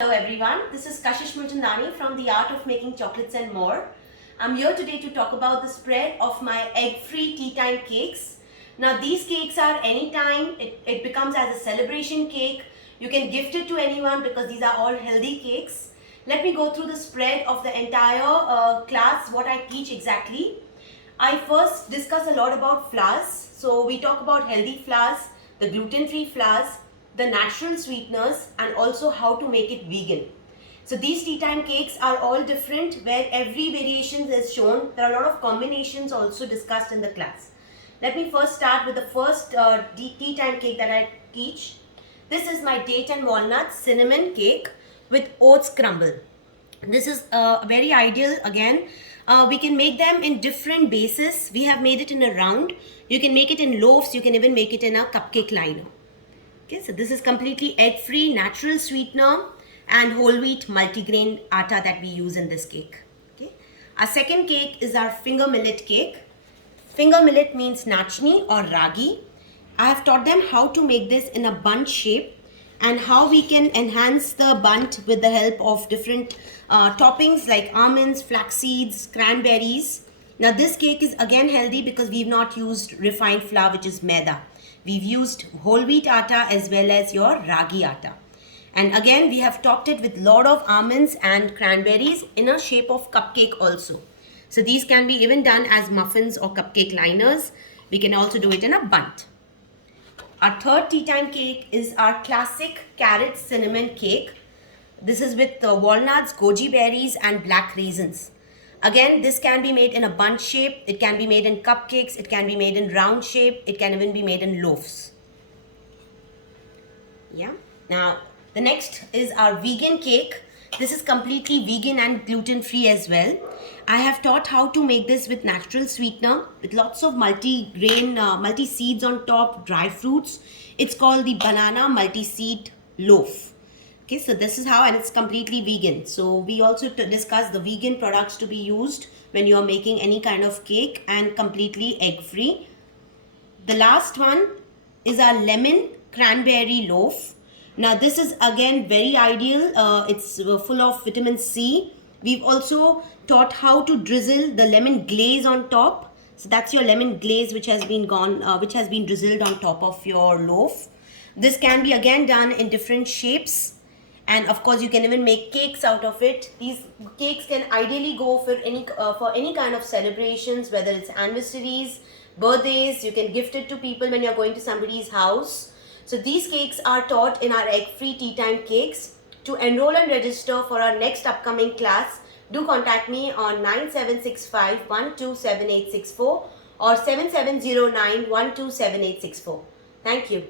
Hello everyone, this is Kashish Mulchandani from The Art of Making Chocolates and More. I'm here today to talk about the spread of my egg-free tea time cakes. Now these cakes are anytime, it becomes as a celebration cake. You can gift it to anyone because these are all healthy cakes. Let me go through the spread of the entire class, what I teach exactly. I first discuss a lot about flours. So we talk about healthy flours, the gluten-free flours, the natural sweeteners, and also how to make it vegan. So these tea time cakes are all different where every variation is shown. There are a lot of combinations also discussed in the class. Let me first start with the first tea time cake that I teach. This is my date and walnut cinnamon cake with oats crumble. This is very ideal again. We can make them in different bases. We have made it in a round. You can make it in loaves. You can even make it in a cupcake liner. Okay, so this is completely egg-free, natural sweetener and whole wheat multigrain atta that we use in this cake. Okay, our second cake is our finger millet cake. Finger millet means nachni or ragi. I have taught them how to make this in a bundt shape and how we can enhance the bundt with the help of different toppings like almonds, flax seeds, cranberries. Now this cake is again healthy because we've not used refined flour, which is maida. We've used whole wheat atta as well as your ragi atta. And again, we have topped it with lot of almonds and cranberries in a shape of cupcake also. So these can be even done as muffins or cupcake liners. We can also do it in a bundt. Our third tea time cake is our classic carrot cinnamon cake. This is with walnuts, goji berries and black raisins. Again, this can be made in a bundt shape, it can be made in cupcakes, it can be made in round shape, it can even be made in loaves. Yeah. Now, the next is our vegan cake. This is completely vegan and gluten-free as well. I have taught how to make this with natural sweetener, with lots of multi-grain, multi-seeds on top, dry fruits. It's called the banana multi-seed loaf. Okay, so this is how, and it's completely vegan. So we also discuss the vegan products to be used when you are making any kind of cake and completely egg-free. The last one is our lemon cranberry loaf. Now this is again very ideal. It's full of vitamin C. We've also taught how to drizzle the lemon glaze on top. So that's your lemon glaze which has been drizzled on top of your loaf. This can be again done in different shapes. And of course, you can even make cakes out of it. These cakes can ideally go for any kind of celebrations, whether it's anniversaries, birthdays. You can gift it to people when you're going to somebody's house. So these cakes are taught in our egg-free tea time cakes. To enroll and register for our next upcoming class, do contact me on 9765-127864 or 7709-127864. Thank you.